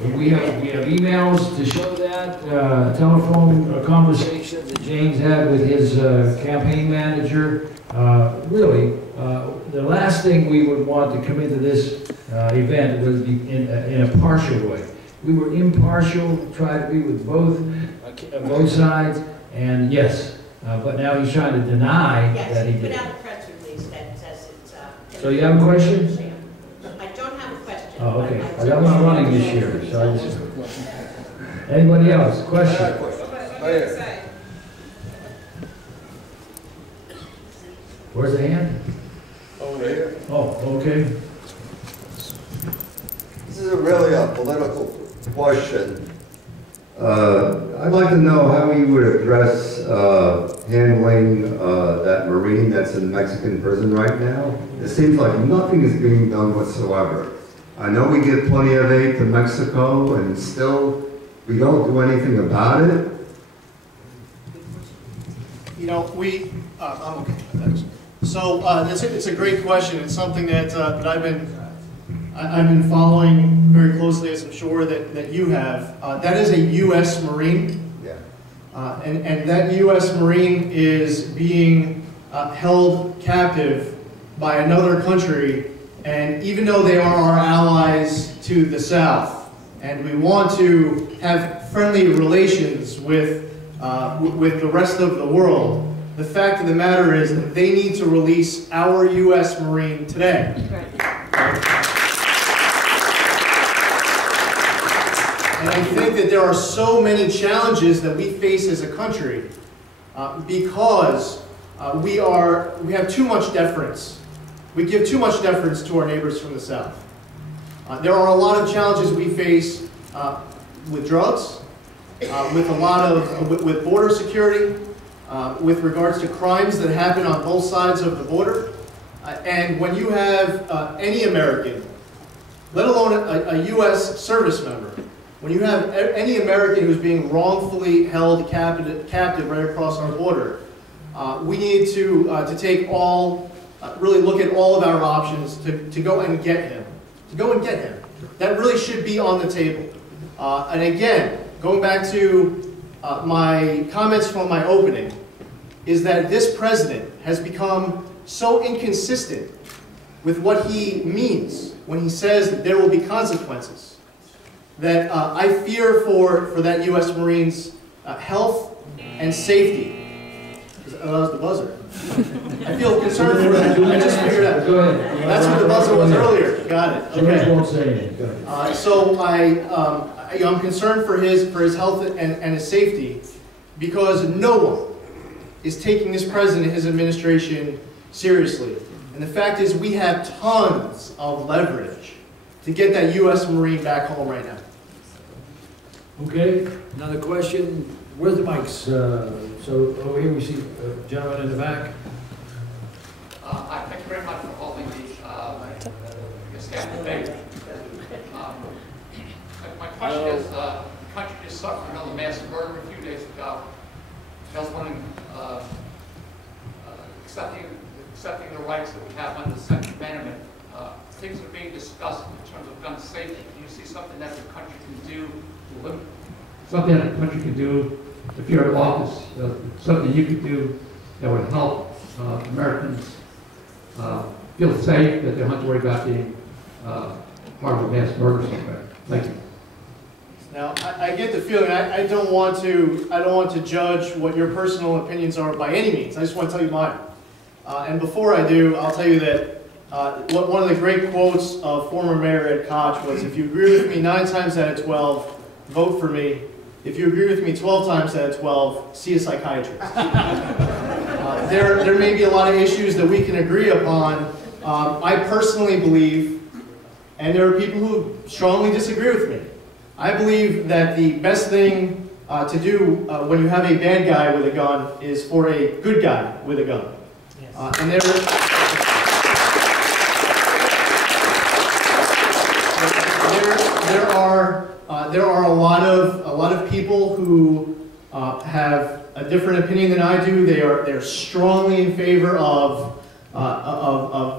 We have emails to show that, telephone conversations that James had with his campaign manager. Really, the last thing we would want to come into this event was in a partial way. We were impartial, tried to be with both sides, and yes, but now he's trying to deny that he did. Yes, he put out a press release that says it's... So you have a question? I don't have a question. Oh, okay. I'm not running this year, so I just... Anybody else? Question? Where's the hand? Over here. Oh, okay. This is really a political question. I'd like to know how you would address handling that Marine that's in Mexican prison right now. It seems like nothing is being done whatsoever. I know we give plenty of aid to Mexico, and still we don't do anything about it. You know, I'm okay. Thanks. So it's a great question. It's something that I've been following very closely, as I'm sure that you have. That is a U.S. Marine. Yeah. And that U.S. Marine is being held captive by another country. And even though they are our allies to the south, and we want to have friendly relations with the rest of the world, the fact of the matter is that they need to release our U.S. Marine today. And I think that there are so many challenges that we face as a country because we have too much deference. We give too much deference to our neighbors from the south. There are a lot of challenges we face with drugs, with border security, with regards to crimes that happen on both sides of the border. And when you have any American, let alone a U.S. service member, when you have any American who's being wrongfully held captive right across our border, we need to take really look at all of our options to go and get him. To go and get him. That really should be on the table. And again, going back to my comments from my opening, is that this president has become so inconsistent with what he means when he says that there will be consequences, that I fear for that U.S. Marine's health and safety. That was the buzzer. I feel concerned for that. I just figured out. Go ahead. That's what the buzzer was earlier. Got it. Okay. Won't say anything. Go ahead. So I'm concerned for his health and his safety, because no one is taking this president and his administration seriously. And the fact is, we have tons of leverage to get that U.S. Marine back home right now. Okay, another question. Where's the mics? So over here we see a gentleman in the back. I thank you very much for holding the staff debate. My question is, the country just suffered another massive murder a few days ago. I was wondering, accepting the rights that we have under the Second Amendment, things are being discussed in terms of gun safety. Can you see something that the country can do to limit? Something that the country can do if you're in office, something you could do that would help Americans feel safe, that they don't have to worry about being part of a mass murder somewhere. Thank you. Now, I get the feeling I don't want to judge what your personal opinions are by any means. I just want to tell you mine. And before I do, I'll tell you that one of the great quotes of former Mayor Ed Koch was, "If you agree with me 9 times out of 12, vote for me. If you agree with me 12 times out of 12, see a psychiatrist." There may be a lot of issues that we can agree upon. I personally believe, and there are people who strongly disagree with me, I believe that the best thing to do when you have a bad guy with a gun is for a good guy with a gun. Yes. And there are a lot of people who have a different opinion than I do. They're strongly in favor of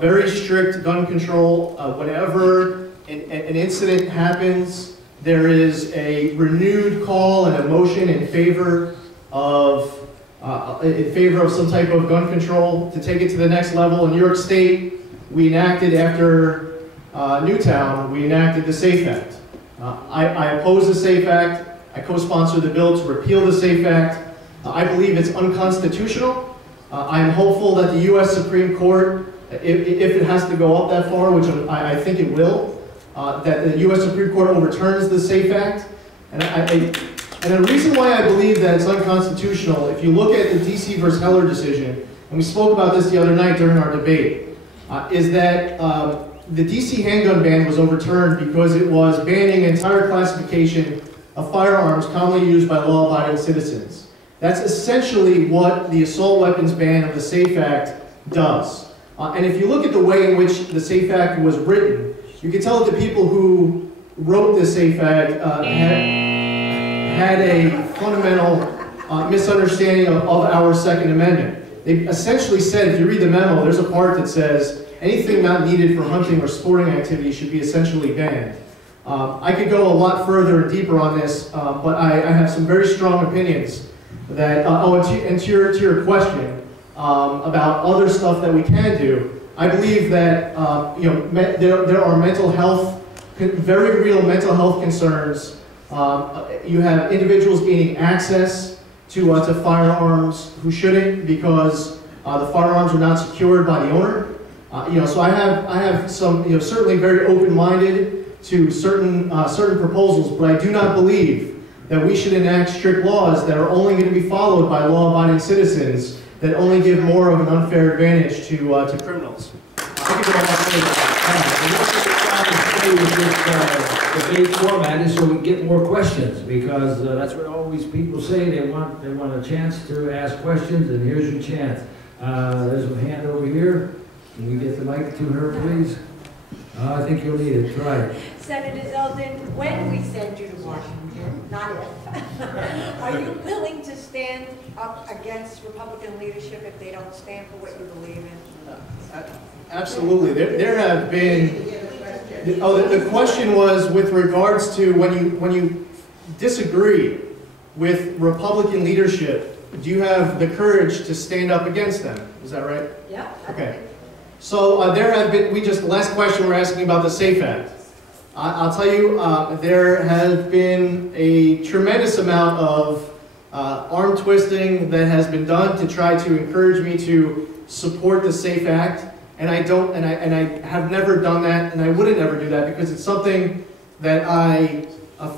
very strict gun control. Whenever an incident happens, there is a renewed call and a motion in favor of some type of gun control to take it to the next level. In New York State, we enacted after Newtown, we enacted the SAFE Act. I oppose the SAFE Act. I co-sponsored the bill to repeal the SAFE Act. I believe it's unconstitutional. I am hopeful that the U.S. Supreme Court, if it has to go up that far, which I think it will, that the U.S. Supreme Court overturns the SAFE Act. And the reason why I believe that it's unconstitutional, if you look at the D.C. versus Heller decision, and we spoke about this the other night during our debate, is that the D.C. handgun ban was overturned because it was banning entire classification of firearms commonly used by law-abiding citizens. That's essentially what the assault weapons ban of the SAFE Act does. And if you look at the way in which the SAFE Act was written, you can tell that the people who wrote the SAFE Act had a fundamental misunderstanding of our Second Amendment. They essentially said, if you read the memo, there's a part that says anything not needed for hunting or sporting activity should be essentially banned. I could go a lot further and deeper on this, but I have some very strong opinions that, and to your question about other stuff that we can do, I believe that there are mental health, very real mental health concerns. You have individuals gaining access to firearms who shouldn't because the firearms are not secured by the owner. So I have some, certainly very open-minded to certain proposals, but I do not believe that we should enact strict laws that are only going to be followed by law-abiding citizens that only give more of an unfair advantage to criminals. Thank you very much. The debate format is so we get more questions, because that's what always people say. They want a chance to ask questions, and here's your chance. There's a hand over here. Can we get the mic to her, please? I think you'll need it. Try it. Senator Zeldin, when we send you to Washington, not if, are you willing to stand up against Republican leadership if they don't stand for what you believe in? Absolutely. There have been. The question was with regards to when you disagree with Republican leadership, do you have the courage to stand up against them? Is that right? Yeah. Okay. So there have been, the last question we're asking about the SAFE Act. I'll tell you, there has been a tremendous amount of arm twisting that has been done to try to encourage me to support the SAFE Act. And I have never done that, and I wouldn't ever do that because it's something that I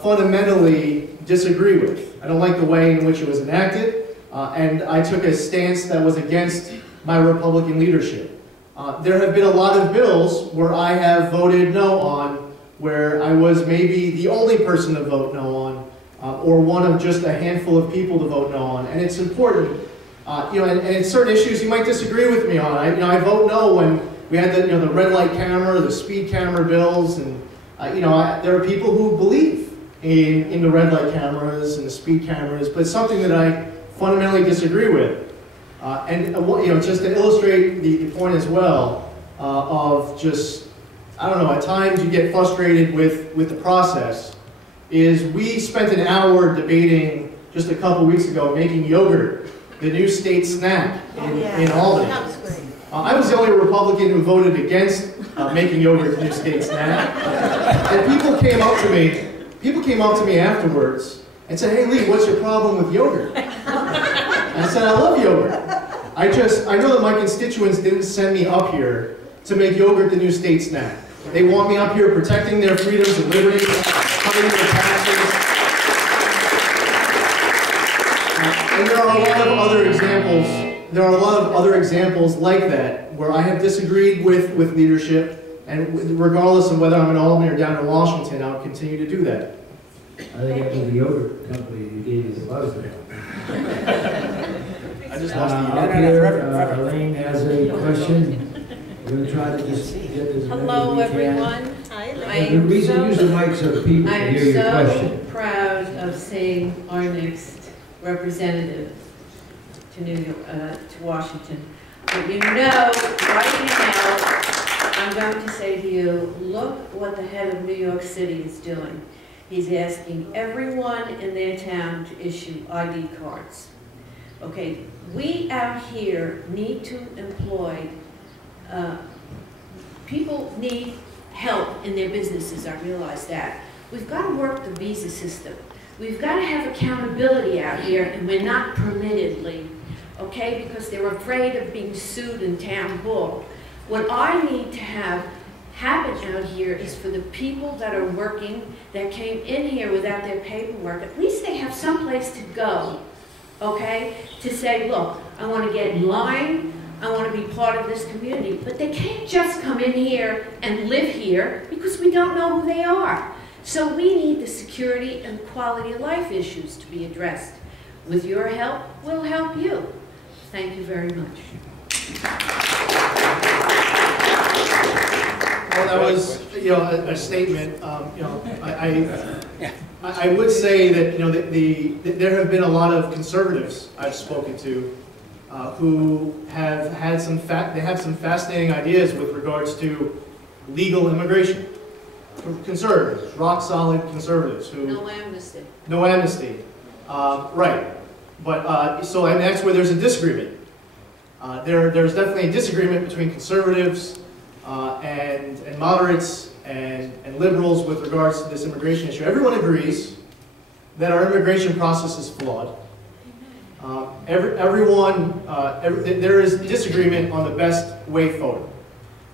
fundamentally disagree with. I don't like the way in which it was enacted, and I took a stance that was against my Republican leadership. There have been a lot of bills where I have voted no on, where I was maybe the only person to vote no on, or one of just a handful of people to vote no on. And it's important, and in certain issues you might disagree with me on. I vote no when we had the red light camera, the speed camera bills, and there are people who believe in the red light cameras and the speed cameras, but it's something that I fundamentally disagree with. Just to illustrate the point as well, of just, I don't know, at times you get frustrated with the process, is we spent an hour debating just a couple weeks ago making yogurt the new state snack in Albany. I was the only Republican who voted against making yogurt the new state snack. And people came up to me afterwards and said, "Hey Lee, what's your problem with yogurt?" And I said, "I love yogurt. I know that my constituents didn't send me up here to make yogurt the new state snack. They want me up here protecting their freedoms and liberties, cutting their taxes." And there are a lot of other examples. There are a lot of other examples like that where I have disagreed with leadership, and regardless of whether I'm in Albany or down in Washington, I'll continue to do that. I think it was the yogurt company who gave you the buzz there. I just lost the Up here, Elaine has a question. We're going to try to just get as many Hello, as we can. everyone. The reason use the mic so that people can hear your question. I'm so proud of seeing our next representative to Washington. But right now, I'm going to say to you, look what the head of New York City is doing. He's asking everyone in their town to issue ID cards. Okay, we out here need to employ, people need help in their businesses, I realize that. We've got to work the visa system. We've got to have accountability out here, and we're not permittedly, okay, because they're afraid of being sued in town hall. What I need to have happen out here is for the people that are working, that came in here without their paperwork, at least they have someplace to go, okay, to say, look, I want to get in line, I want to be part of this community, but they can't just come in here and live here because we don't know who they are. So we need the security and quality of life issues to be addressed. With your help, we'll help you. Thank you very much. Well, that was, a statement. I would say that, there have been a lot of conservatives I've spoken to who have had some fascinating ideas with regards to legal immigration. Conservatives, rock solid conservatives who. No amnesty. No amnesty, right? But and that's where there's a disagreement. There's definitely a disagreement between conservatives and moderates and liberals with regards to this immigration issue. Everyone agrees that our immigration process is flawed. There is disagreement on the best way forward.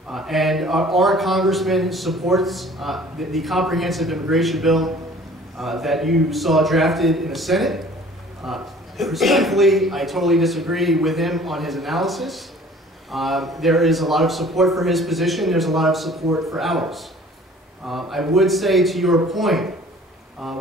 And our congressman supports the comprehensive immigration bill that you saw drafted in the Senate. Respectfully, I totally disagree with him on his analysis. There is a lot of support for his position. There's a lot of support for ours. I would say to your point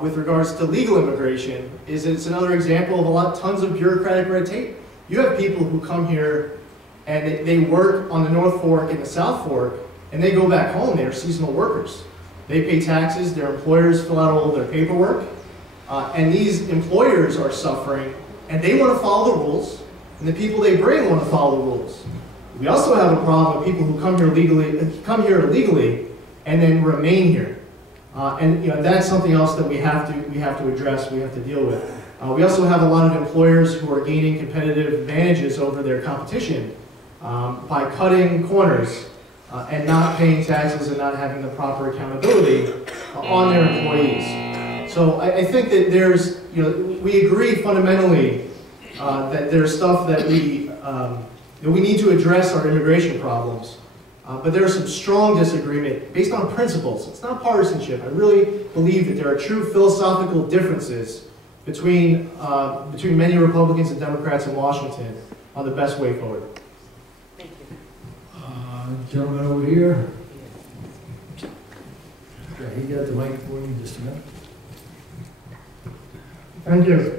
with regards to legal immigration is it's another example of tons of bureaucratic red tape. You have people who come here and they work on the North Fork and the South Fork, and they go back home. They're seasonal workers. They pay taxes. Their employers fill out all of their paperwork. And these employers are suffering, and they want to follow the rules, and the people they bring want to follow the rules. We also have a problem with people who come here illegally and then remain here. And that's something else that we have to address, we have to deal with. We also have a lot of employers who are gaining competitive advantages over their competition by cutting corners and not paying taxes and not having the proper accountability on their employees. So I think that there's, we agree fundamentally that there's stuff that we need to address our immigration problems. But there's some strong disagreement based on principles. It's not partisanship. I really believe that there are true philosophical differences between many Republicans and Democrats in Washington on the best way forward. Thank you. Gentleman over here. Okay, he got the mic for you, just a minute. Thank you.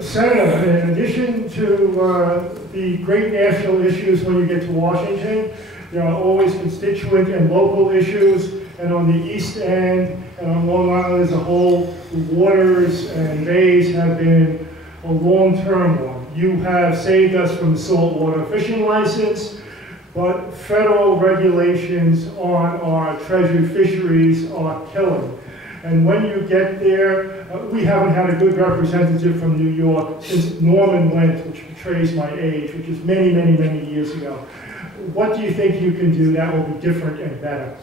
Senator, in addition to the great national issues when you get to Washington, there are always constituent and local issues, and on the East End and on Long Island as a whole, the waters and bays have been a long-term one. You have saved us from the saltwater fishing license, but federal regulations on our treasured fisheries are killing. And when you get there, we haven't had a good representative from New York since Norman Lent, which betrays my age, which is many, many, many years ago. What do you think you can do that will be different and better?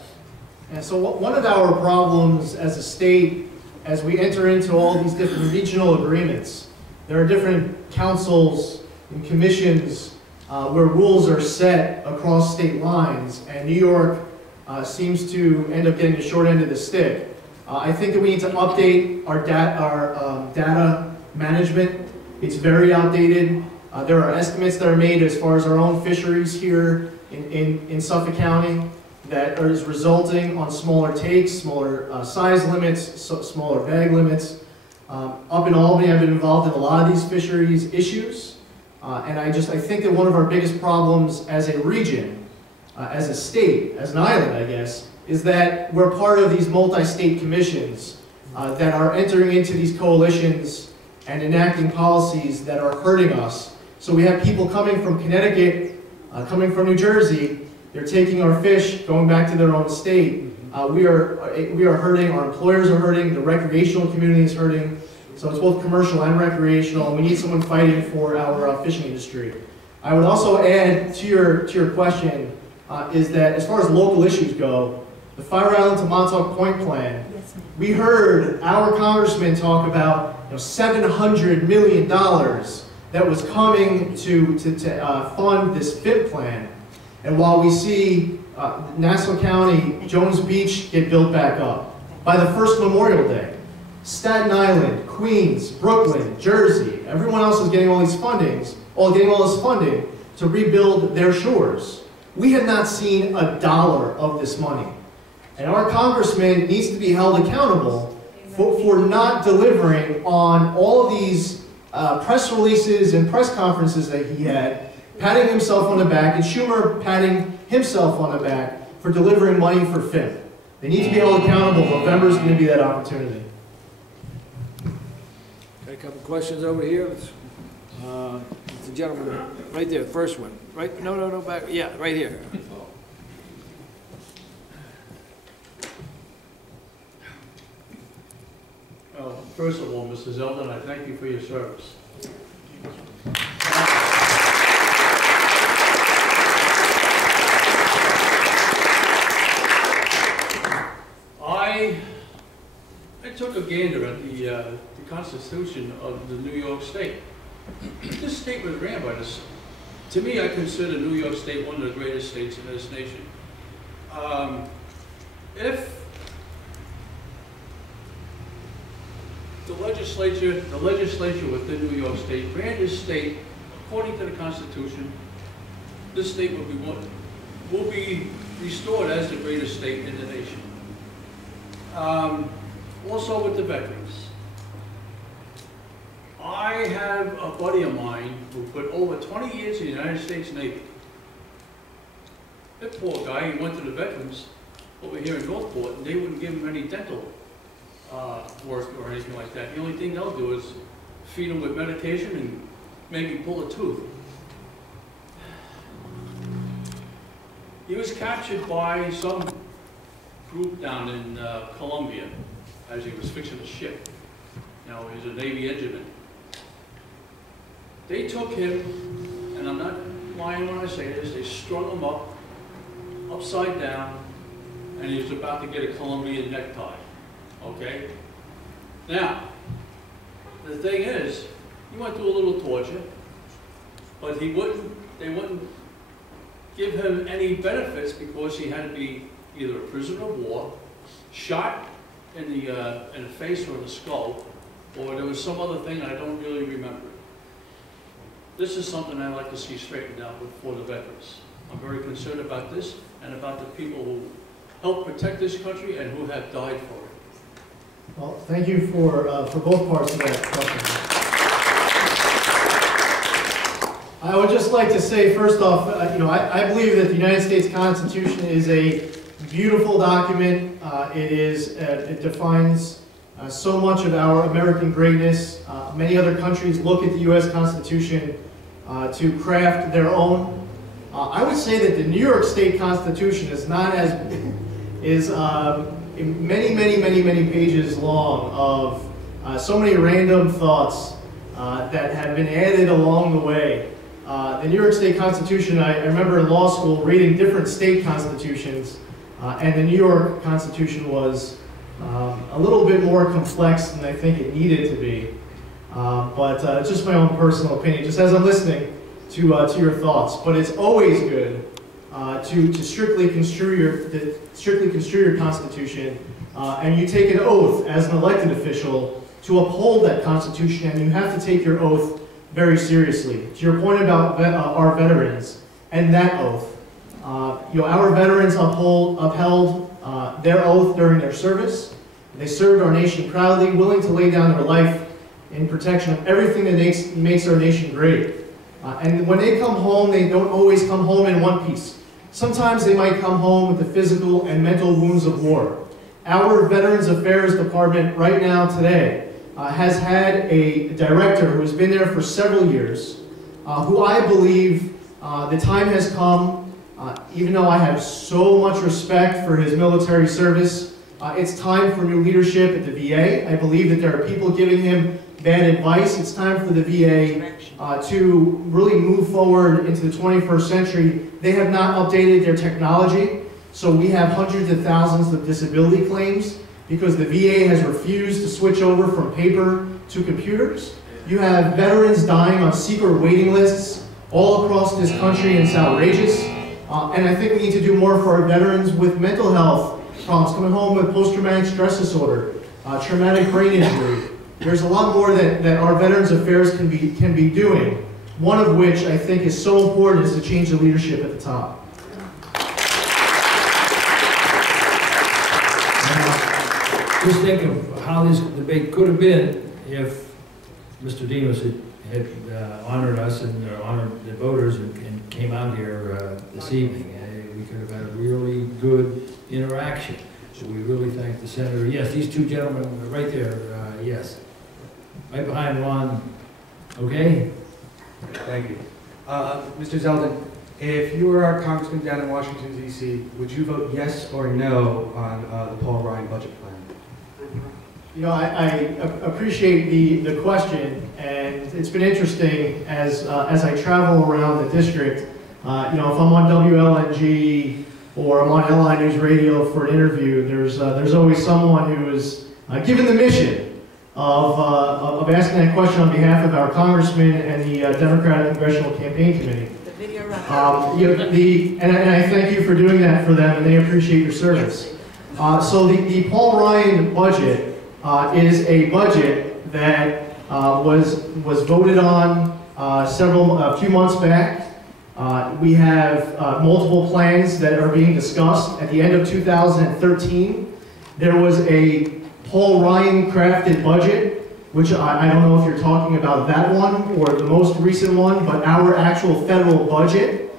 And so one of our problems as a state, as we enter into all these different regional agreements, there are different councils and commissions where rules are set across state lines, and New York seems to end up getting the short end of the stick. I think that we need to update our data management. It's very outdated. There are estimates that are made as far as our own fisheries here in Suffolk County that is resulting on smaller takes, smaller size limits, smaller bag limits. Up in Albany, I've been involved in a lot of these fisheries issues. And I think that one of our biggest problems as a region, as a state, as an island, I guess, is that we're part of these multi-state commissions that are entering into these coalitions and enacting policies that are hurting us. So we have people coming from Connecticut, coming from New Jersey, they're taking our fish, going back to their own state, we are hurting, our employers are hurting, the recreational community is hurting. So it's both commercial and recreational, and we need someone fighting for our fishing industry. I would also add to your question is that as far as local issues go, the Fire Island to Montauk Point plan, we heard our congressman talk about $700 million that was coming to fund this FIP plan. And while we see Nassau County, Jones Beach get built back up, by the first Memorial Day, Staten Island, Queens, Brooklyn, Jersey, everyone else is getting all these fundings, getting all this funding to rebuild their shores. We have not seen a dollar of this money. And our congressman needs to be held accountable for not delivering on all of these press releases and press conferences that he had, patting himself on the back, and Schumer patting himself on the back for delivering money for FIP. They need to be held accountable. November is going to be that opportunity. Got a couple questions over here. The gentleman right there, first one. Right? No, back. Yeah, right here. First of all, Mr. Zeldin, I thank you for your service. I took a gander at the Constitution of the New York State. This state was ran by this. To me, I consider New York State one of the greatest states in this nation. If the legislature within New York State ran this state according to the Constitution, this state will be restored as the greatest state in the nation. Also with the veterans. I have a buddy of mine who put over 20 years in the United States Navy. That poor guy, he went to the veterans over here in Northport, and they wouldn't give him any dental work or anything like that. The only thing they'll do is feed him with medication and maybe pull a tooth. He was captured by some group down in Colombia as he was fixing a ship. Now, he's a Navy engineman. They took him, and I'm not lying when I say this, they strung him up, upside down, and he was about to get a Colombian necktie. Okay? Now, the thing is, he went through a little torture, but they wouldn't give him any benefits because he had to be either a prisoner of war, shot in the face or in the skull, or there was some other thing I don't really remember. This is something I'd like to see straightened out for the veterans. I'm very concerned about this and about the people who help protect this country and who have died for it. Well, thank you for both parts of that question. I would just like to say, first off, I believe that the United States Constitution is a beautiful document. It defines so much of our American greatness. Many other countries look at the U.S. Constitution to craft their own. I would say that the New York State Constitution is not as many pages long of so many random thoughts that have been added along the way. The New York State Constitution, I remember in law school reading different state constitutions, and the New York Constitution was a little bit more complex than I think it needed to be. But it's just my own personal opinion, just as I'm listening to your thoughts. But it's always good to strictly construe your Constitution, and you take an oath as an elected official to uphold that Constitution, and you have to take your oath very seriously. To your point about our veterans and that oath, our veterans upheld their oath during their service. They served our nation proudly, willing to lay down their life in protection of everything that makes our nation great. And when they come home, they don't always come home in one piece. Sometimes they might come home with the physical and mental wounds of war. Our Veterans Affairs Department right now today has had a director who has been there for several years, who I believe the time has come Even though I have so much respect for his military service, it's time for new leadership at the VA. I believe that there are people giving him bad advice. It's time for the VA to really move forward into the 21st century. They have not updated their technology, so we have hundreds of thousands of disability claims because the VA has refused to switch over from paper to computers. You have veterans dying on secret waiting lists all across this country, and it's outrageous. And I think we need to do more for our veterans with mental health problems, coming home with post-traumatic stress disorder, traumatic brain injury. There's a lot more that our Veterans Affairs can be doing, one of which I think is so important is to change the leadership at the top. Just think of how this debate could have been if Mr. Demas had honored us and honored the voters and came out here this evening. We could have had a really good interaction. So we really thank the senator. Yes, these two gentlemen right there, yes. Right behind Ron, okay? Thank you. Mr. Zeldin, if you were our congressman down in Washington, D.C., would you vote yes or no on the Paul Ryan budget plan? You know, I appreciate the question, and it's been interesting as I travel around the district. You know, if I'm on WLNG or I'm on LI News Radio for an interview, there's always someone who is given the mission of asking that question on behalf of our congressman and the Democratic Congressional Campaign Committee. The video you know, and I thank you for doing that for them, and they appreciate your service. So the Paul Ryan budget is a budget that was voted on a few months back. We have multiple plans that are being discussed. At the end of 2013, there was a Paul Ryan crafted budget, which I don't know if you're talking about that one or the most recent one, but our actual federal budget,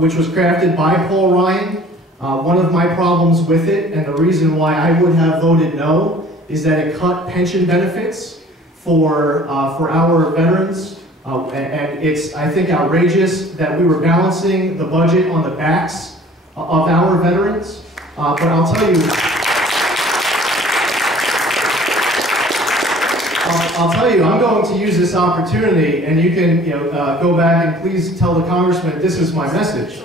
which was crafted by Paul Ryan. One of my problems with it, and the reason why I would have voted no, is that it cut pension benefits for our veterans. And it's, I think, outrageous that we were balancing the budget on the backs of our veterans. But I'll tell you, I'm going to use this opportunity, and you can go back and please tell the congressman this is my message,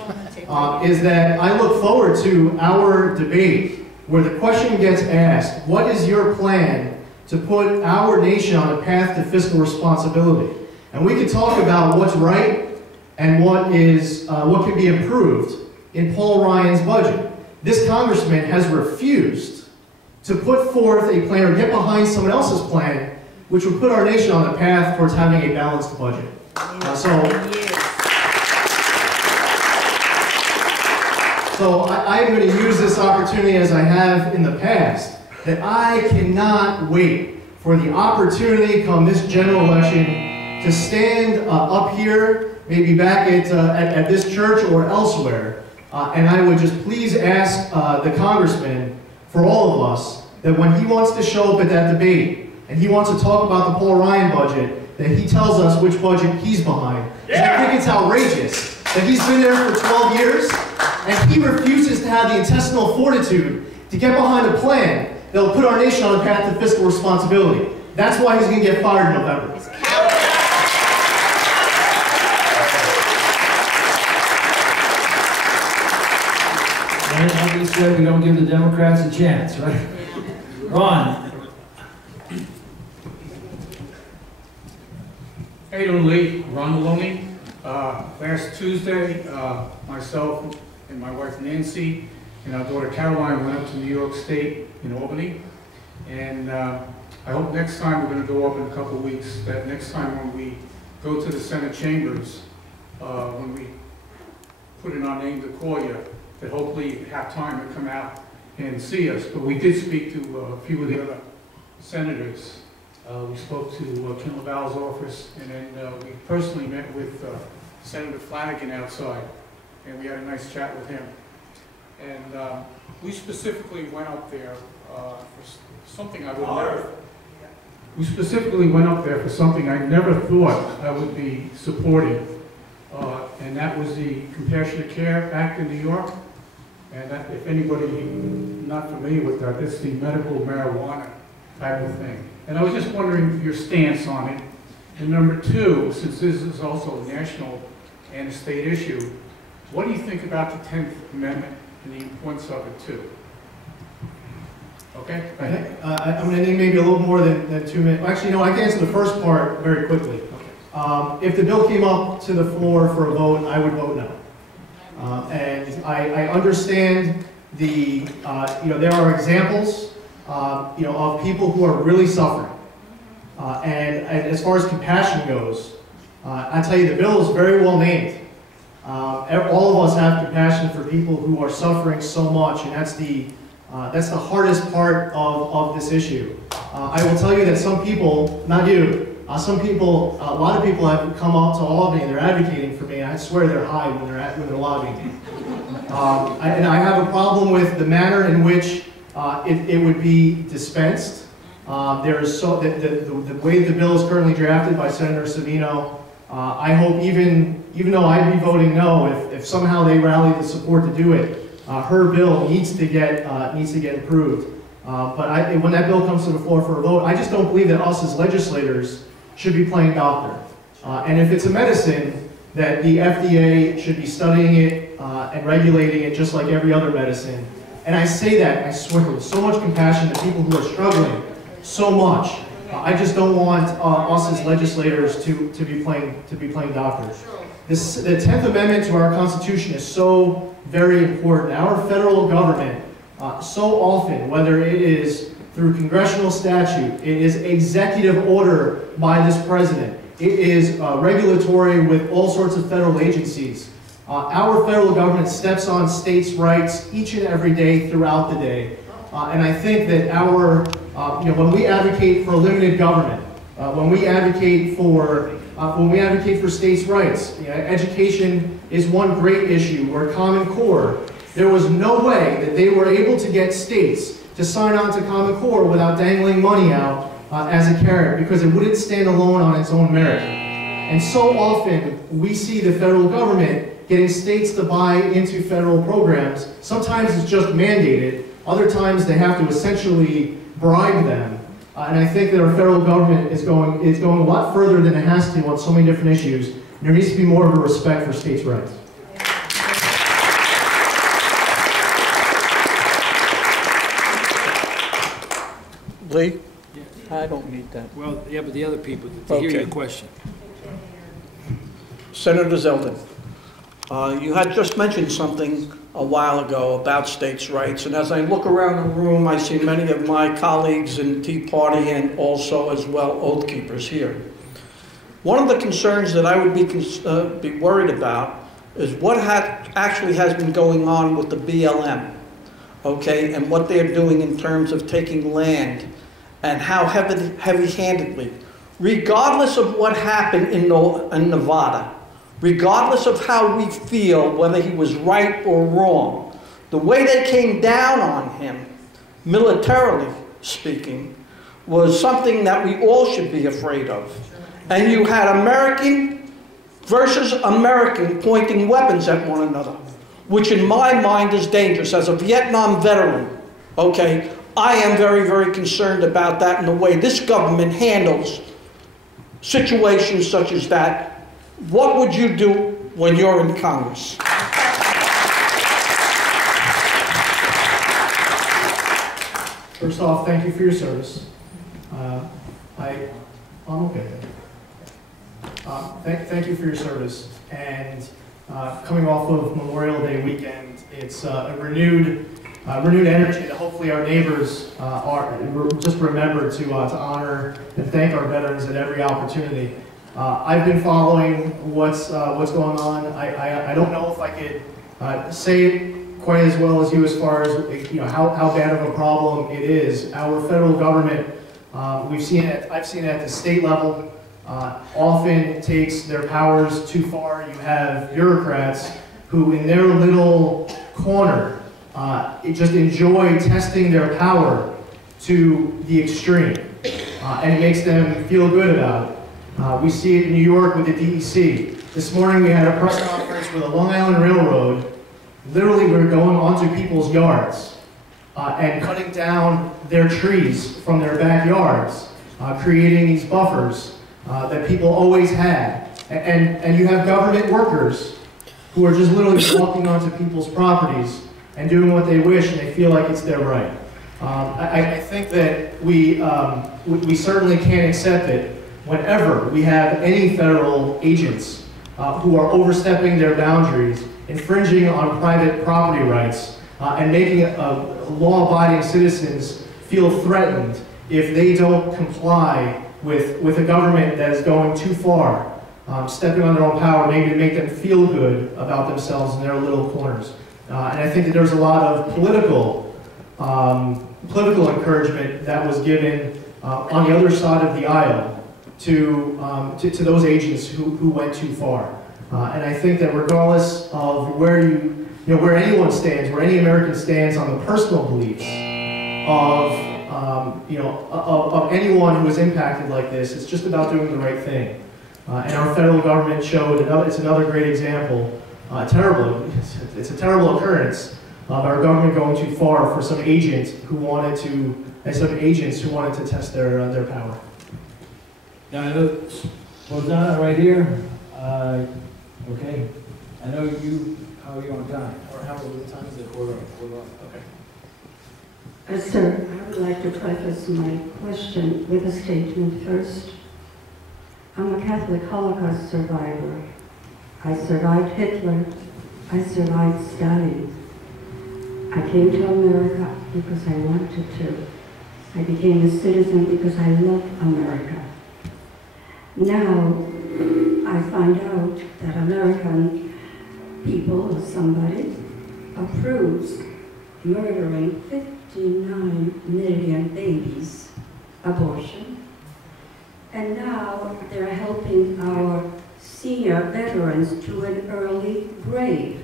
is that I look forward to our debate where the question gets asked, what is your plan to put our nation on a path to fiscal responsibility? And we can talk about what's right and what can be improved in Paul Ryan's budget. This congressman has refused to put forth a plan or get behind someone else's plan, which would put our nation on a path towards having a balanced budget. So I'm going to use this opportunity, as I have in the past, that I cannot wait for the opportunity come this general election to stand up here, maybe back at this church or elsewhere, and I would just please ask the congressman, for all of us, that when he wants to show up at that debate and he wants to talk about the Paul Ryan budget, that he tells us which budget he's behind. Yeah. I think it's outrageous that he's been there for 12 years and he refuses to have the intestinal fortitude to get behind a plan that will put our nation on a path to fiscal responsibility. That's why he's going to get fired in November. And like we said, we don't give the Democrats a chance, right? Ron. How you doing, Lee? Ron Maloney. Last Tuesday, myself and my wife Nancy and our daughter Caroline went up to New York State in Albany. And I hope next time, we're going to go up in a couple of weeks, that next time when we go to the Senate chambers, when we put in our name to call you, that hopefully you have time to come out and see us. But we did speak to a few of the other senators. We spoke to Kim LaValle's office, and then we personally met with Senator Flanagan outside, and we had a nice chat with him. And we specifically went up there for something I would never... We specifically went up there for something I never thought I would be supporting. and that was the Compassionate Care Act in New York. And that, if anybody not familiar with that, that's the medical marijuana type of thing. And I was just wondering your stance on it. And number two, since this is also a national and a state issue, what do you think about the 10th Amendment and the importance of it too? Okay? I'm going to need maybe a little more than 2 minutes. Actually, no, I can answer the first part very quickly. If the bill came up to the floor for a vote, I would vote no. And I understand the, there are examples, of people who are really suffering. And as far as compassion goes, I tell you, the bill is very well named. All of us have compassion for people who are suffering so much, and that's the hardest part of this issue. I will tell you that some people, not you, a lot of people have come up to Albany and they're advocating for me, and I swear they're high when they're lobbying me. And I have a problem with the manner in which it would be dispensed. There is the way the bill is currently drafted by Senator Savino. I hope even though I'd be voting no, if somehow they rally the support to do it, her bill needs to get approved. But when that bill comes to the floor for a vote, I just don't believe that us as legislators should be playing doctor. And if it's a medicine, that the FDA should be studying it and regulating it just like every other medicine. And I say that, I swear, with so much compassion to people who are struggling so much. I just don't want us as legislators to be playing doctors. The 10th Amendment to our Constitution is so very important. Our federal government, so often, whether it is through congressional statute, it is executive order by this president, it is regulatory with all sorts of federal agencies. Our federal government steps on states' rights each and every day throughout the day. And I think that when we advocate for limited government, when we advocate for states' rights, education is one great issue, or Common Core. There was no way that they were able to get states to sign on to Common Core without dangling money out as a carrot, because it wouldn't stand alone on its own merit. And so often we see the federal government getting states to buy into federal programs. Sometimes it's just mandated. Other times they have to essentially bribe them. And I think that our federal government is going a lot further than it has to on so many different issues. There needs to be more of a respect for states' rights. Lee? I don't need that. Well, yeah, but the other people, to hear your question. Senator Zeldin, you had just mentioned something a while ago about states' rights, and as I look around the room, I see many of my colleagues in the Tea Party and also as well Oath Keepers here. One of the concerns that I would be worried about is what actually has been going on with the BLM, okay, and what they're doing in terms of taking land and how heavy-handedly, regardless of what happened in Nevada, regardless of how we feel, whether he was right or wrong, the way they came down on him, militarily speaking, was something that we all should be afraid of. And you had American versus American pointing weapons at one another, which in my mind is dangerous. As a Vietnam veteran, okay, I am very, very concerned about that and the way this government handles situations such as that. What would you do when you're in Congress? First off, thank you for your service. I'm okay. Thank you for your service. And coming off of Memorial Day weekend, it's a renewed energy that hopefully our neighbors just remember to honor and thank our veterans at every opportunity. I've been following what's going on. I don't know if I could say it quite as well as you as far as how bad of a problem it is. Our federal government, I've seen it at the state level, often takes their powers too far. You have bureaucrats who, in their little corner, just enjoy testing their power to the extreme, and it makes them feel good about it. We see it in New York with the DEC. This morning we had a press conference the Long Island Railroad literally were going onto people's yards and cutting down their trees from their backyards, creating these buffers that people always had. And you have government workers who are just literally walking onto people's properties and doing what they wish, and they feel like it's their right. I think that we certainly can't accept it whenever we have any federal agents who are overstepping their boundaries, infringing on private property rights, and making law-abiding citizens feel threatened if they don't comply with a government that is going too far, stepping on their own power, maybe to make them feel good about themselves in their little corners. And I think that there's a lot of political encouragement that was given on the other side of the aisle to those agents who went too far. And I think that regardless of where where anyone stands, where any American stands on the personal beliefs of anyone who is impacted like this, it's just about doing the right thing. And our federal government showed it's another great example. It's a terrible occurrence of our government going too far for some agents who wanted to test their power. Now, Rosanna, right here, okay, I know how are you on time? Or how many times the quarter off? Okay. Sir, I would like to preface my question with a statement first. I'm a Catholic Holocaust survivor. I survived Hitler. I survived Stalin. I came to America because I wanted to. I became a citizen because I love America. Now, I find out that American people or somebody approves murdering 59 million babies, abortion, and now they're helping our senior veterans to an early grave.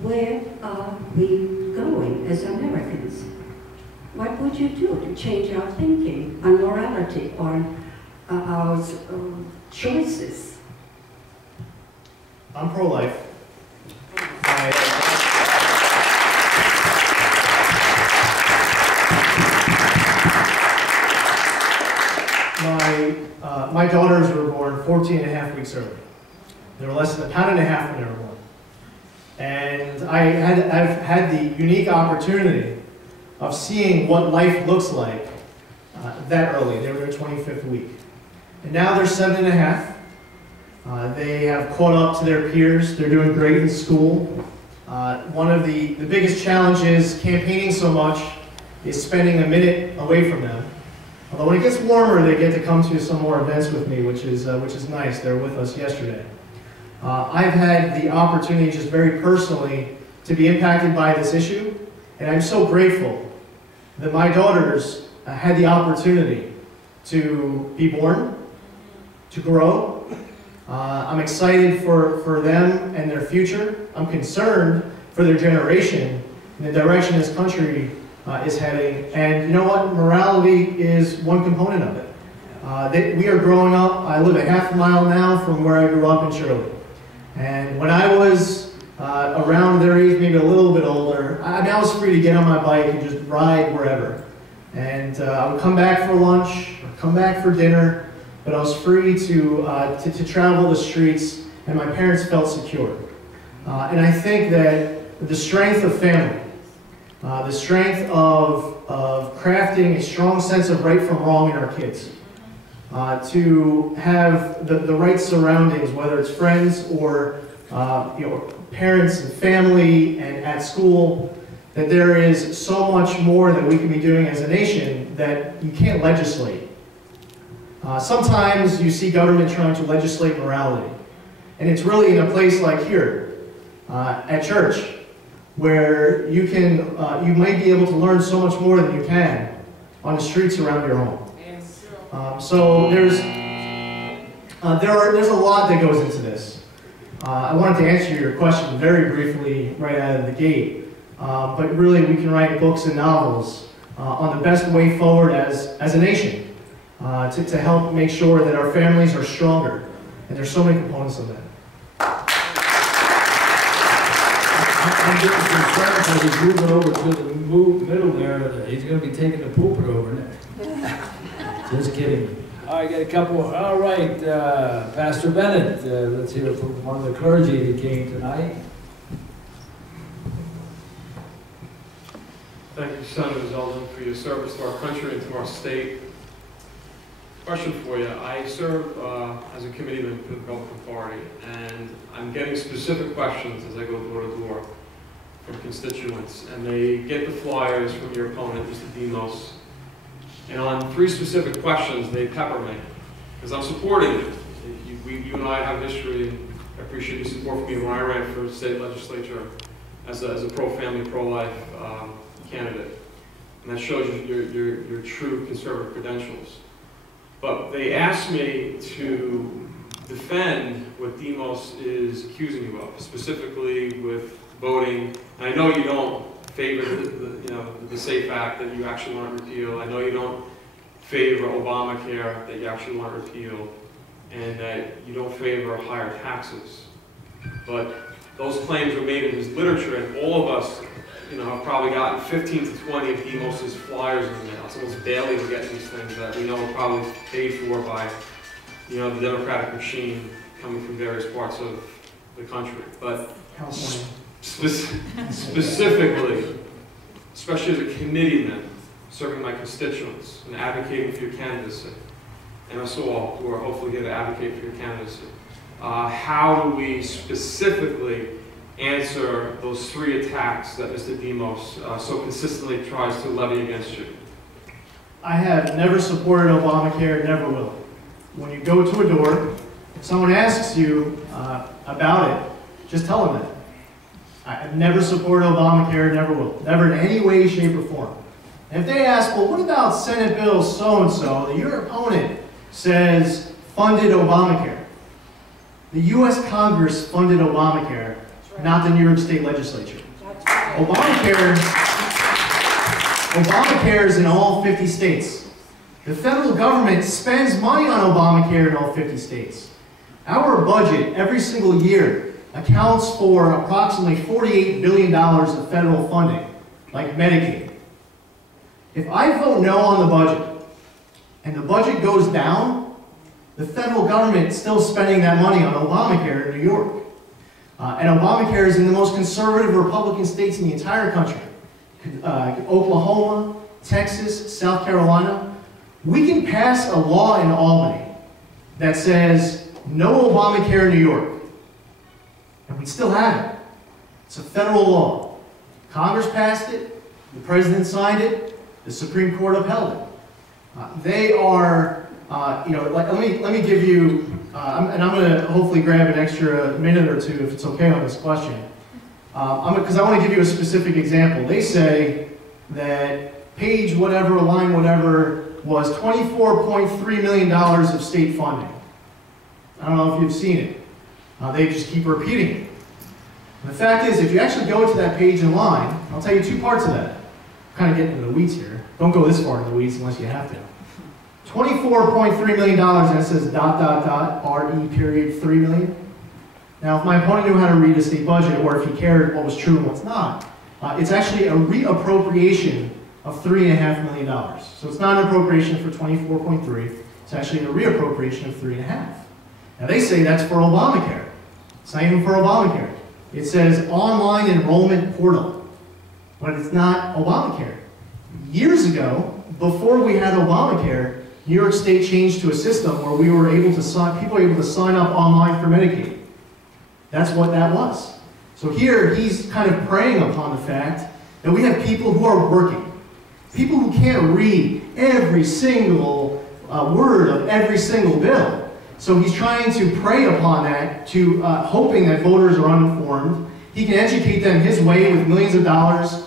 Where are we going as Americans? What would you do to change our thinking on morality, on our choices? I'm pro-life. My daughters were born 14 and a half weeks early. They were less than a pound and a half when they were born. And I've had the unique opportunity of seeing what life looks like that early. They were their 25th week. And now they're 7 and a half. They have caught up to their peers. They're doing great in school. One of the biggest challenges campaigning so much is spending a minute away from them. Although when it gets warmer, they get to come to some more events with me, which is nice. They were with us yesterday. I've had the opportunity just very personally to be impacted by this issue, and I'm so grateful that my daughters had the opportunity to be born, to grow. I'm excited for them and their future. I'm concerned for their generation and the direction this country is heading. And you know what? Morality is one component of it. We are growing up. I live a half mile now from where I grew up in Shirley. And when I was around their age, maybe a little bit older, I was free to get on my bike and just ride wherever. And I would come back for lunch, or come back for dinner, but I was free to travel the streets, and my parents felt secure. And I think that the strength of family, the strength of crafting a strong sense of right from wrong in our kids, to have the right surroundings, whether it's friends or parents and family and at school, that there is so much more that we can be doing as a nation that you can't legislate. Sometimes you see government trying to legislate morality, and it's really in a place like here, at church, where you might be able to learn so much more than you can on the streets around your home. So there's a lot that goes into this. I wanted to answer your question very briefly right out of the gate, but really we can write books and novels on the best way forward as a nation to help make sure that our families are stronger, and there's so many components of that. I'm getting concerned because he's moving over to the middle there. He's going to be taking the pulpit over there. Just kidding. All right, got a couple. All right, Pastor Bennett, let's hear from one of the clergy that came tonight. Thank you, Senator Zeldin, for your service to our country and to our state. Question for you. I serve as a committeeman for the Republican Party, and I'm getting specific questions as I go door to door from constituents, and they get the flyers from your opponent, Mr. Demos, and on 3 specific questions, they pepper me, because I'm supporting you. You and I have history, and I appreciate your support for me when I ran for state legislature as a pro-family, pro-life candidate. And that shows your true conservative credentials. But they asked me to defend what Demos is accusing you of, specifically with voting. And I know you don't favor the SAFE Act that you actually want to repeal. I know you don't favor Obamacare that you actually want to repeal, and that you don't favor higher taxes. But those claims were made in his literature, and all of us, have probably gotten 15 to 20 of Demos's flyers in the mail. It's almost daily we get these things that we know are probably paid for by, the Democratic machine coming from various parts of the country. But specifically, especially as a committeeman, serving my constituents and advocating for your candidacy, and us all who are hopefully here to advocate for your candidacy, how do we specifically answer those 3 attacks that Mr. Demos so consistently tries to levy against you? I have never supported Obamacare, never will. When you go to a door, if someone asks you about it, just tell them that. I have never supported Obamacare, never will. Never in any way, shape, or form. And if they ask, well, what about Senate Bill so-and-so that your opponent says funded Obamacare? The U.S. Congress funded Obamacare, not the New York State Legislature. Obamacare is in all 50 states. The federal government spends money on Obamacare in all 50 states. Our budget every single year accounts for approximately $48 billion of federal funding, like Medicaid. If I vote no on the budget, and the budget goes down, the federal government is still spending that money on Obamacare in New York. And Obamacare is in the most conservative Republican states in the entire country. Oklahoma, Texas, South Carolina. We can pass a law in Albany that says no Obamacare in New York. And we still have it. It's a federal law. Congress passed it, the President signed it, the Supreme Court upheld it. They are, let me give you, and I'm going to hopefully grab an extra minute or two if it's okay on this question, because I want to give you a specific example. They say that page whatever, line whatever, was $24.3 million of state funding. I don't know if you've seen it. They just keep repeating it. And the fact is, if you actually go to that page and line, I'll tell you 2 parts of that. I'm kind of getting into the weeds here. Don't go this far in the weeds unless you have to. $24.3 million, and it says ... RE period 3 million. Now, if my opponent knew how to read a state budget, or if he cared what was true and what's not, it's actually a reappropriation of $3.5 million. So it's not an appropriation for 24.3, it's actually a reappropriation of 3.5. Now they say that's for Obamacare. It's not even for Obamacare. It says online enrollment portal, but it's not Obamacare. Years ago, before we had Obamacare, New York State changed to a system where we were able to people were able to sign up online for Medicaid. That's what that was. So here, he's kind of preying upon the fact that we have people who are working, people who can't read every single word of every single bill. So he's trying to prey upon that, hoping that voters are uninformed. He can educate them his way with millions of dollars,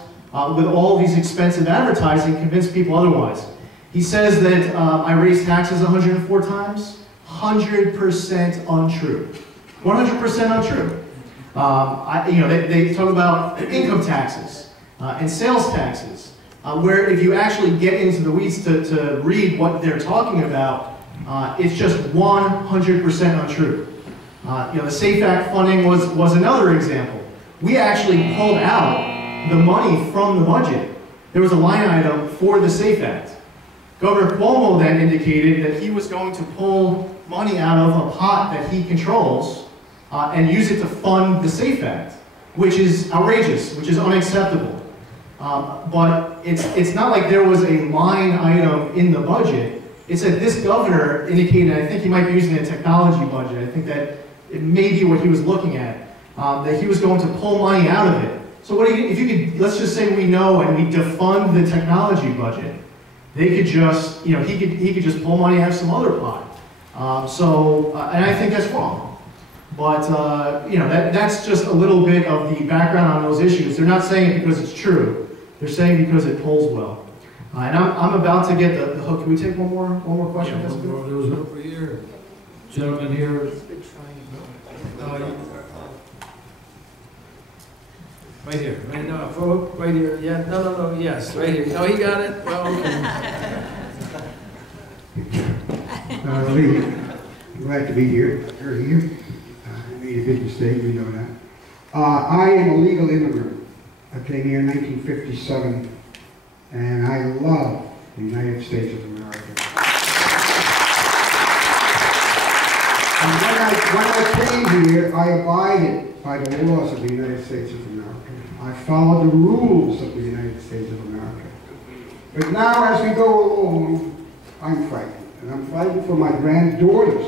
with all these expensive advertising, convince people otherwise. He says that I raised taxes 104 times. 100% untrue. 100% untrue. They talk about income taxes and sales taxes, where if you actually get into the weeds to read what they're talking about, it's just 100% untrue. The SAFE Act funding was another example, we actually pulled out the money from the budget. There was a line item for the SAFE Act. Governor Cuomo then indicated that he was going to pull money out of a pot that he controls and use it to fund the SAFE Act, which is outrageous, which is unacceptable. But it's not like there was a line item in the budget. It's that this governor indicated, I think he might be using a technology budget, I think that it may be what he was looking at, that he was going to pull money out of it. So if you could, let's just say we know and we defund the technology budget, they could just, he could just pull money out of some other pot. And I think that's wrong. But, that's just a little bit of the background on those issues. They're not saying it because it's true. They're saying because it polls well. And I'm about to get the hook. Can we take one more question? Yeah, there was over here, gentleman here. Right here, right here, yeah, no, yes, right here. Oh, he got it? Well, Lee, I'm glad to be here. You're here. I made a big mistake, we know that. I am a legal immigrant. I came here in 1957, and I love the United States of America. And when I came here, I abided by the laws of the United States of America. I followed the rules of the United States of America. But now, as we go along, I'm frightened. And I'm frightened for my granddaughters.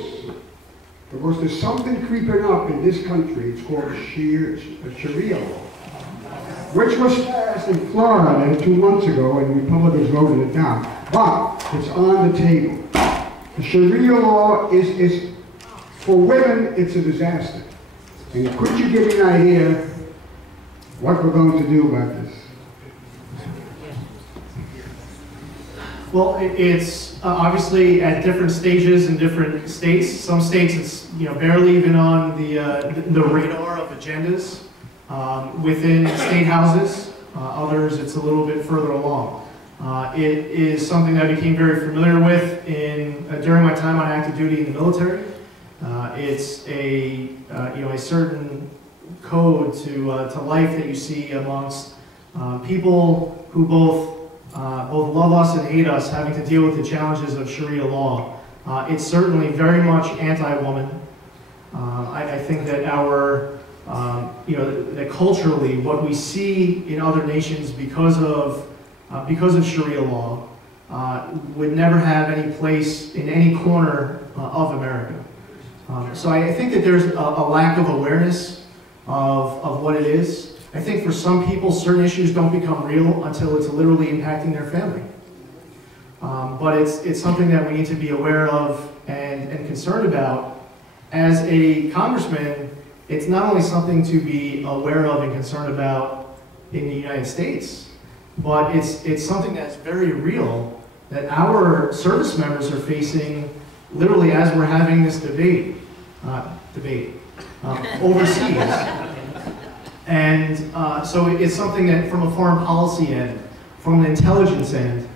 Because there's something creeping up in this country. It's called Sharia law, which was passed in Florida 2 months ago, and the Republicans voted it down. But it's on the table. The Sharia law is for women, it's a disaster. And could you give me an idea what we're going to do about this? Well, it's obviously at different stages in different states. Some states it's barely even on the radar of agendas within state houses. Others it's a little bit further along. It is something that I became very familiar with during my time on active duty in the military. It's a certain code to life that you see amongst people who both love us and hate us, having to deal with the challenges of Sharia law. It's certainly very much anti-woman. I think that that culturally, what we see in other nations because of Sharia law would never have any place in any corner of America. So I think that there's a lack of awareness of what it is. I think for some people, certain issues don't become real until it's literally impacting their family. But it's something that we need to be aware of and concerned about. As a congressman, it's not only something to be aware of and concerned about in the United States, but it's something that's very real that our service members are facing literally as we're having this debate overseas. And so it's something that from a foreign policy end, from an intelligence end,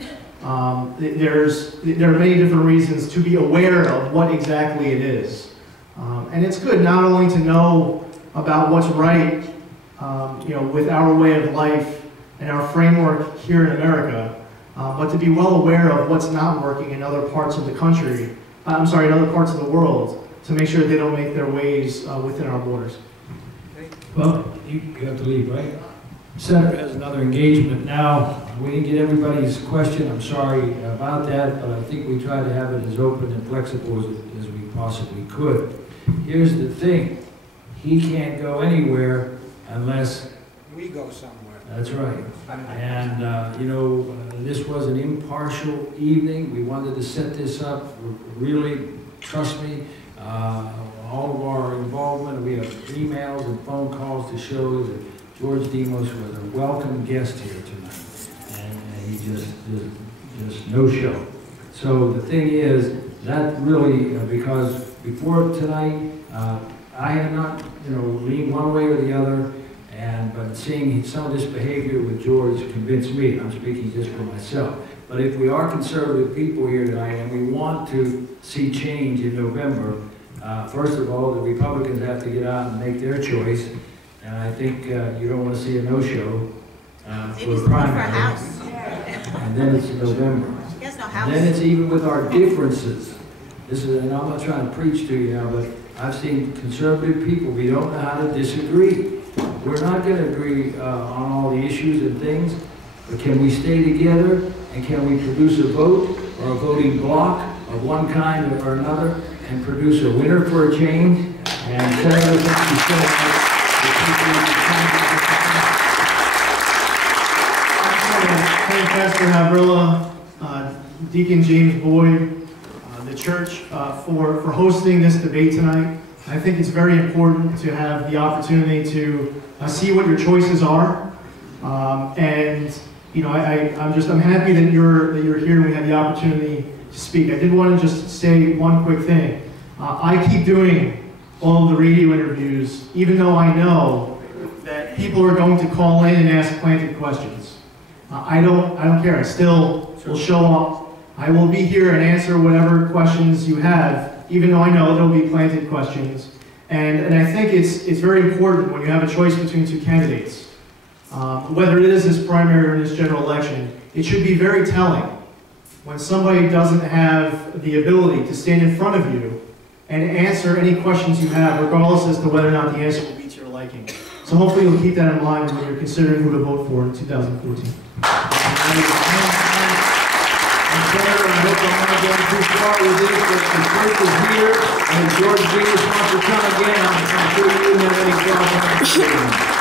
there are many different reasons to be aware of what exactly it is. And it's good not only to know about what's right, with our way of life and our framework here in America, but to be well aware of what's not working in other parts of the country, in other parts of the world, to make sure they don't make their ways within our borders. Well, you have to leave, right? Senator has another engagement now. We didn't get everybody's question. I'm sorry about that, but I think we tried to have it as open and flexible as we possibly could. Here's the thing. He can't go anywhere unless We go somewhere. That's right. And, this was an impartial evening. We wanted to set this up. Really, trust me, all of our involvement, we have emails and phone calls to show that George Demos was a welcome guest here tonight. And he just no show. So the thing is, that really, because before tonight, I had not, leaned one way or the other, but seeing some of this behavior with George convinced me. I'm speaking just for myself. But if we are conservative people here tonight and we want to see change in November, first of all, the Republicans have to get out and make their choice. And I think you don't want to see a no-show Maybe for he's looking for a primary. house. And then it's November. He has no And house. then it's even with our differences. This is, and I'm not trying to preach to you now, but I've seen conservative people, we don't know how to disagree. We're not going to agree on all the issues and things, but can we stay together and can we produce a vote or a voting block of one kind or another and produce a winner for a change? And Senator, thank you so much. Thank Pastor Havrilla, Deacon James Boyd, the church for hosting this debate tonight. I think it's very important to have the opportunity to see what your choices are, and you know, I'm happy that you're here and we have the opportunity to speak. I did want to just say one quick thing. I keep doing all of the radio interviews, even though I know that people are going to call in and ask planted questions. I don't care. I still will show up. I will be here and answer whatever questions you have, even though I know there will be planted questions. And I think it's very important when you have a choice between two candidates, whether it is this primary or this general election, it should be very telling when somebody doesn't have the ability to stand in front of you and answer any questions you have, regardless as to whether or not the answer will be to your liking. So hopefully you'll keep that in mind when you're considering who to vote for in 2014. And Senator, I hope I'm not going too far with this, but the church is here, and if George Venus wants to come again, I'm sure you wouldn't have any problem.